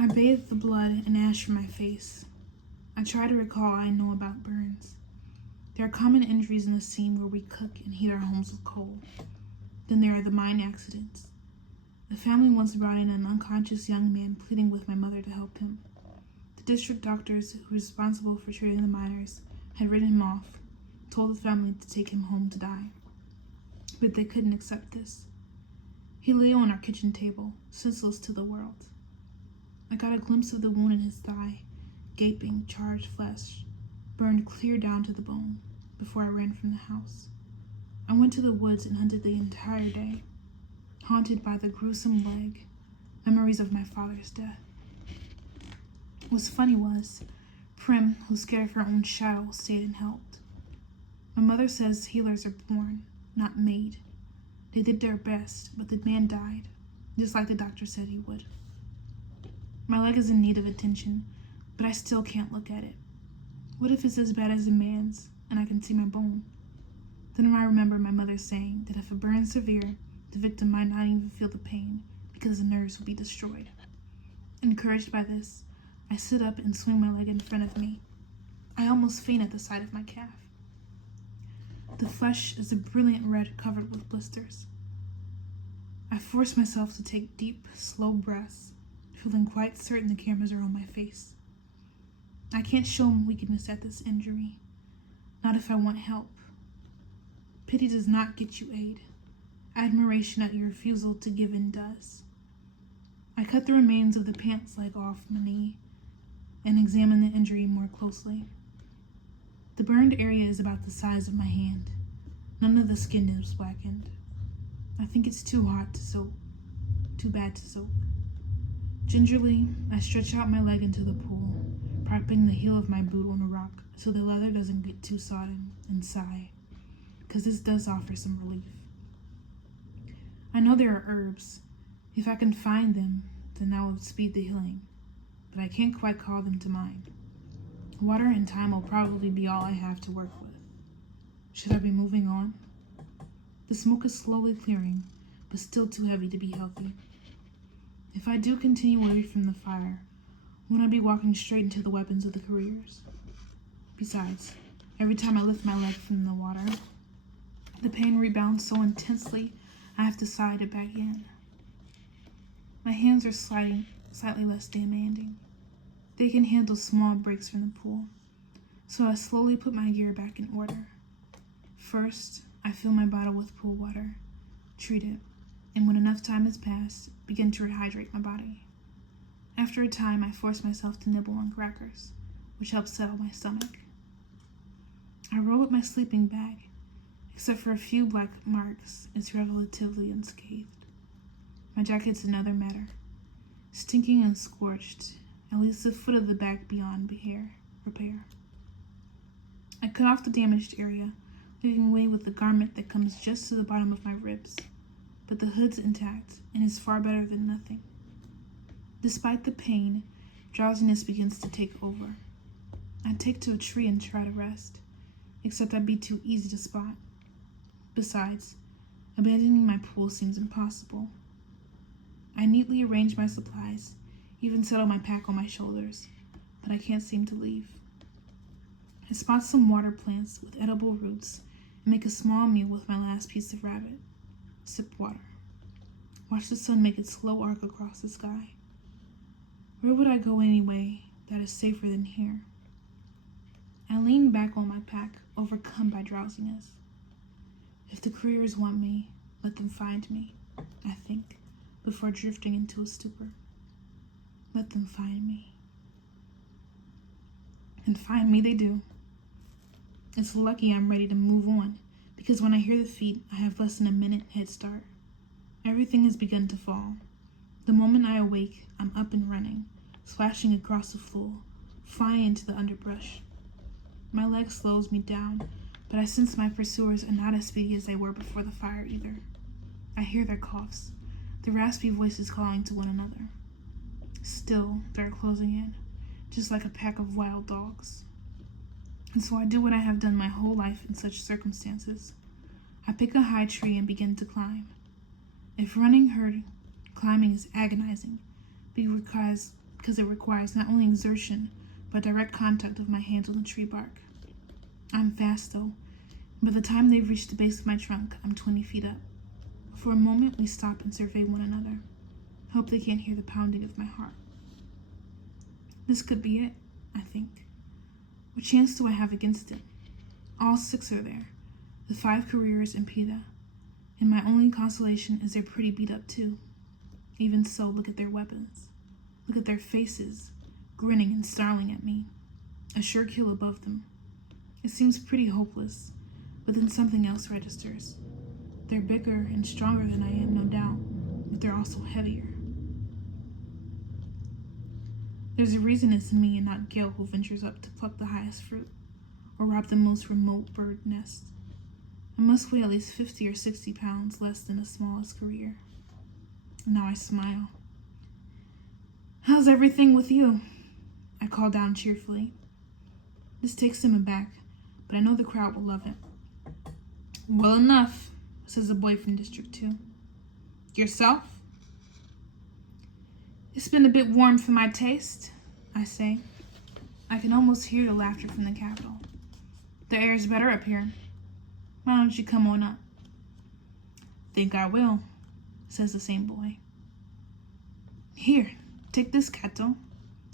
I bathe the blood and ash from my face. I try to recall all I know about burns. There are common injuries in the scene where we cook and heat our homes with coal. Then there are the mine accidents. The family once brought in an unconscious young man pleading with my mother to help him. The district doctors who were responsible for treating the miners had written him off, told the family to take him home to die. But they couldn't accept this. He lay on our kitchen table, senseless to the world. I got a glimpse of the wound in his thigh, gaping, charred flesh, burned clear down to the bone, before I ran from the house. I went to the woods and hunted the entire day, haunted by the gruesome leg, memories of my father's death. What's funny was, Prim, who's scared of her own shadow, stayed and helped. My mother says healers are born, not made. They did their best, but the man died, just like the doctor said he would. My leg is in need of attention, but I still can't look at it. What if it's as bad as a man's, and I can see my bone? Then I remember my mother saying that if a burn's severe, the victim might not even feel the pain because the nerves will be destroyed. Encouraged by this, I sit up and swing my leg in front of me. I almost faint at the sight of my calf. The flesh is a brilliant red covered with blisters. I force myself to take deep, slow breaths, feeling quite certain the cameras are on my face. I can't show weakness at this injury, not if I want help. Pity does not get you aid. Admiration at your refusal to give in does. I cut the remains of the pants leg off my knee and examine the injury more closely. The burned area is about the size of my hand. None of the skin is blackened. I think it's too hot to soak, too bad to soak. Gingerly, I stretch out my leg into the pool, propping the heel of my boot on a rock so the leather doesn't get too sodden, and sigh, because this does offer some relief. I know there are herbs. If I can find them, then that will speed the healing, but I can't quite call them to mind. Water and time will probably be all I have to work with. Should I be moving on? The smoke is slowly clearing, but still too heavy to be healthy. If I do continue away from the fire, won't I be walking straight into the weapons of the careers? Besides, every time I lift my leg from the water, the pain rebounds so intensely I have to slide it back in. My hands are slightly less demanding. They can handle small breaks from the pool, so I slowly put my gear back in order. First, I fill my bottle with pool water, treat it, and when enough time has passed, begin to rehydrate my body. After a time, I force myself to nibble on crackers, which helps settle my stomach. I roll up my sleeping bag. Except for a few black marks, it's relatively unscathed. My jacket's another matter. Stinking and scorched, at least the foot of the bag beyond repair. I cut off the damaged area, leaving away with the garment that comes just to the bottom of my ribs, but the hood's intact and is far better than nothing. Despite the pain, drowsiness begins to take over. I take to a tree and try to rest, except I'd be too easy to spot. Besides, abandoning my pool seems impossible. I neatly arrange my supplies, even settle my pack on my shoulders, but I can't seem to leave. I spot some water plants with edible roots and make a small meal with my last piece of rabbit. Sip water. Watch the sun make its slow arc across the sky. Where would I go anyway that is safer than here? I lean back on my pack, overcome by drowsiness. If the careers want me, let them find me, I think, before drifting into a stupor. Let them find me. And find me they do. It's lucky I'm ready to move on, because when I hear the feet, I have less than a minute head start. Everything has begun to fall. The moment I awake, I'm up and running, splashing across the floor, flying into the underbrush. My leg slows me down, but I sense my pursuers are not as speedy as they were before the fire either. I hear their coughs, the raspy voices calling to one another. Still, they're closing in, just like a pack of wild dogs. And so I do what I have done my whole life in such circumstances. I pick a high tree and begin to climb. If running hurt, climbing is agonizing because because it requires not only exertion, but direct contact of my hands on the tree bark. I'm fast, though. By the time they've reached the base of my trunk, I'm 20 feet up. For a moment, we stop and survey one another. Hope they can't hear the pounding of my heart. This could be it, I think. What chance do I have against it? All 6 are there, the 5 careers and PETA, and my only consolation is they're pretty beat up too. Even so, look at their weapons. Look at their faces, grinning and snarling at me. A sure kill above them. It seems pretty hopeless, but then something else registers. They're bigger and stronger than I am, no doubt, but they're also heavier. There's a reason it's me and not Gil who ventures up to pluck the highest fruit, or rob the most remote bird nest. I must weigh at least 50 or 60 pounds less than the smallest career. Now I smile. How's everything with you? I call down cheerfully. This takes them aback, but I know the crowd will love it. Well enough, says the boy from District 2. Yourself? It's been a bit warm for my taste, I say. I can almost hear the laughter from the Capitol. The air's better up here. Why don't you come on up? Think I will, says the same boy. Here, take this, Kato,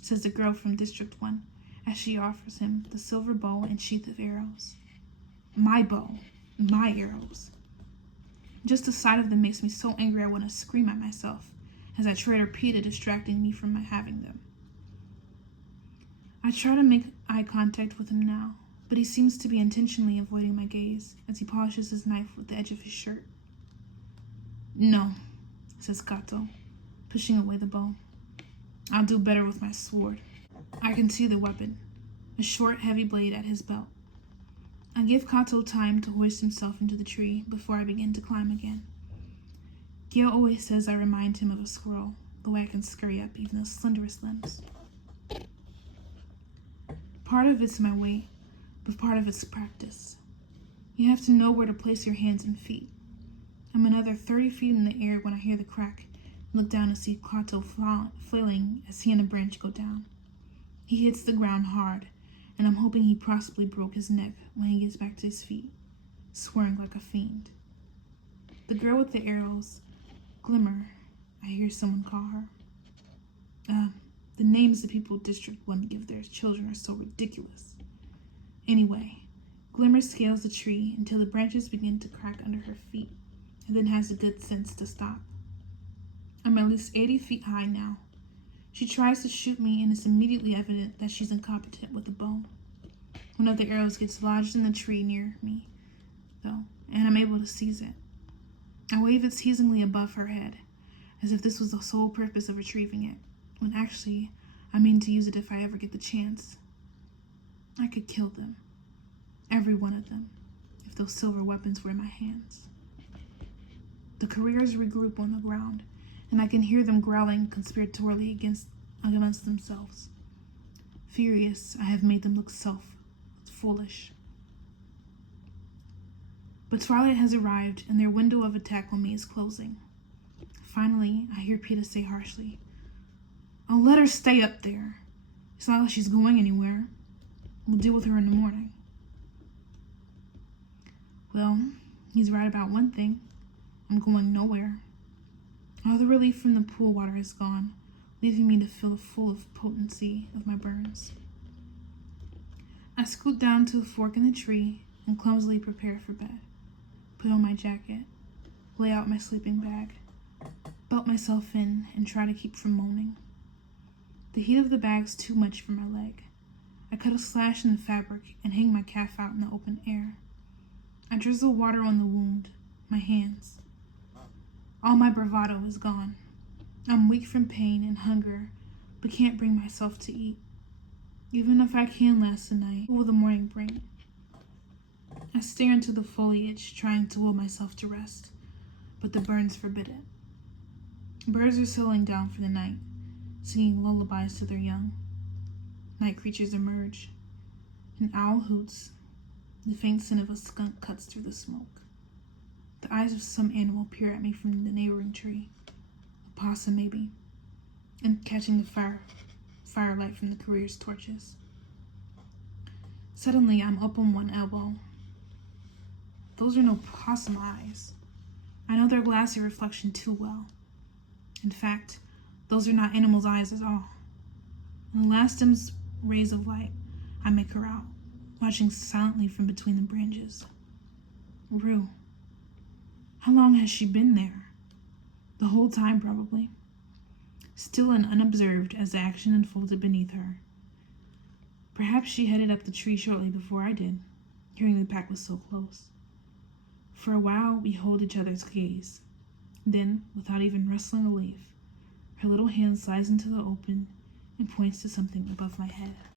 says the girl from District 1, as she offers him the silver bow and sheath of arrows. My bow, my arrows. Just the sight of them makes me so angry I want to scream at myself, as I try to repeat it, distracting me from my having them. I try to make eye contact with him now, but he seems to be intentionally avoiding my gaze as he polishes his knife with the edge of his shirt. No, says Kato, pushing away the bow. I'll do better with my sword. I can see the weapon, a short, heavy blade at his belt. I give Kato time to hoist himself into the tree before I begin to climb again. Gil always says I remind him of a squirrel, the way I can scurry up even the slenderest limbs. Part of it's my weight, but part of it's practice. You have to know where to place your hands and feet. I'm another 30 feet in the air when I hear the crack and look down to see Kato flailing as he and a branch go down. He hits the ground hard, and I'm hoping he possibly broke his neck when he gets back to his feet, swearing like a fiend. The girl with the arrows, Glimmer, I hear someone call her. The names the people of District 1 give their children are so ridiculous. Anyway, Glimmer scales the tree until the branches begin to crack under her feet, and then has the good sense to stop. I'm at least 80 feet high now. She tries to shoot me, and it's immediately evident that she's incompetent with the bow. One of the arrows gets lodged in the tree near me, though, and I'm able to seize it. I wave it teasingly above her head, as if this was the sole purpose of retrieving it, when actually I mean to use it if I ever get the chance. I could kill them, every one of them, if those silver weapons were in my hands. The careers regroup on the ground, and I can hear them growling conspiratorially against themselves. Furious, I have made them look foolish. But twilight has arrived, and their window of attack on me is closing. Finally, I hear PETA say harshly, "I'll let her stay up there. It's not like she's going anywhere. We'll deal with her in the morning." Well, he's right about one thing. I'm going nowhere. All the relief from the pool water is gone, leaving me to feel full of potency of my burns. I scoot down to a fork in the tree and clumsily prepare for bed. Put on my jacket, lay out my sleeping bag, belt myself in, and try to keep from moaning. The heat of the bag's too much for my leg. I cut a slash in the fabric and hang my calf out in the open air. I drizzle water on the wound, my hands. All my bravado is gone. I'm weak from pain and hunger, but can't bring myself to eat. Even if I can last the night, what will the morning bring? I stare into the foliage, trying to will myself to rest, but the burns forbid it. Birds are settling down for the night, singing lullabies to their young. Night creatures emerge. An owl hoots. The faint scent of a skunk cuts through the smoke. The eyes of some animal peer at me from the neighboring tree. A possum, maybe. And catching the fire firelight from the courier's torches. Suddenly, I'm up on one elbow. Those are no possum eyes. I know their glassy reflection too well. In fact, those are not animals' eyes at all. In the last dim rays of light, I make her out, watching silently from between the branches. Rue. How long has she been there? The whole time, probably. Still and unobserved as the action unfolded beneath her. Perhaps she headed up the tree shortly before I did, hearing the pack was so close. For a while, we hold each other's gaze. Then, without even rustling a leaf, her little hand slides into the open and points to something above my head.